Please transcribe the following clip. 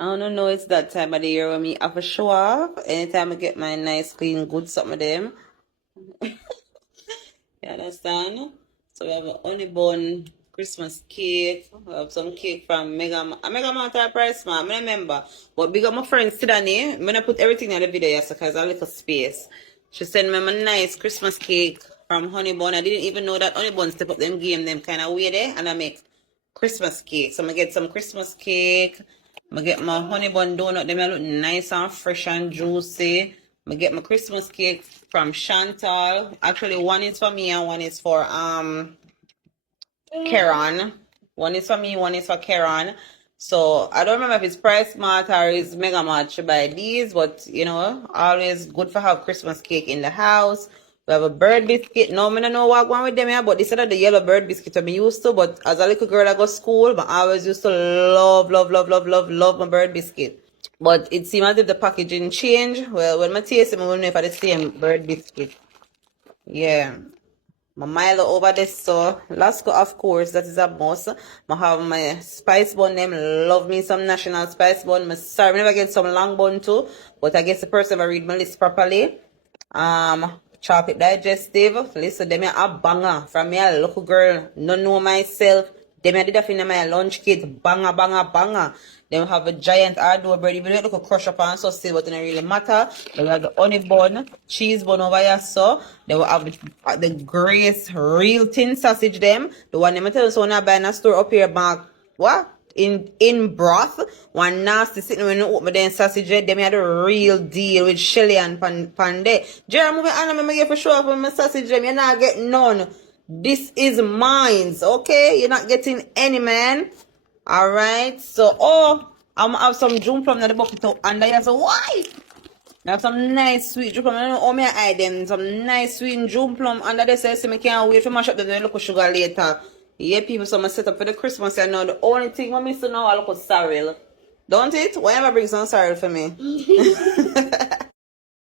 I don't know, it's that time of the year when me have a show off. Anytime I get my nice, clean, good something of them. You understand? So we have a honey bun Christmas cake. We have some cake from Mega Mart price, man. I remember. But big up my friend Sidani. I'm gonna put everything in the video yes, because I little space. She sent me a nice Christmas cake from Honey Bun. I didn't even know that Honey Bun step up them game them kind of way there. And I make Christmas cake. So I'm gonna get some Christmas cake. I'm gonna get my honey bun donut. Them look nice and fresh and juicy. I'm gonna get my Christmas cake from Chantal. Actually, one is for me and one is for Karen. One is for me, one is for Karen. So I don't remember if it's Price Mart or it's Mega Mart to buy these, but you know, always good for have Christmas cake in the house. We have a bird biscuit. No, I don't know what going with them here, but this is the yellow bird biscuit I'm used to. But as a little girl, I go to school, but I always used to love my bird biscuit. But it seems as if the packaging changed. Well, when I taste it, I won't know if it's the same bird biscuit. Yeah. My Milo over this, so Lasco, of course, that is a must. I have my spice bun, them love me some national spice bun. Sorry, I never get some long bun too, but I guess the person will read my list properly. Chocolate digestive. Listen, them a banger from me, a local girl, no know myself. Them I did that in my lunch kit, banger, banger, banger. Then we have a giant hardware bread. Even though it look a crush up and so still, but it don't really matter. Then we have the honey bun, cheese bun over here, so. Then we have the Grace real tin sausage them. The one them tell us when I buy in a store up here, back, what? In broth. One nasty sitting when you open the sausage, them had a real deal with Shelly and Pande. Jerry, moving on, I'm going to for sure for my sausage, them. You're not getting none. This is mine, okay? You're not getting any, man. Alright, so, oh, I'm gonna have some june plum in the bucket under here, so why? I have some nice sweet june plum. I don't know how me I them. Some nice sweet june plum under there, so I can't wait to mash up them and look at sugar later. Yeah, people, so I'm set up for the Christmas, and now the only thing I miss now, I look at sorrel. Don't it? Why ever bring some sorrel for me?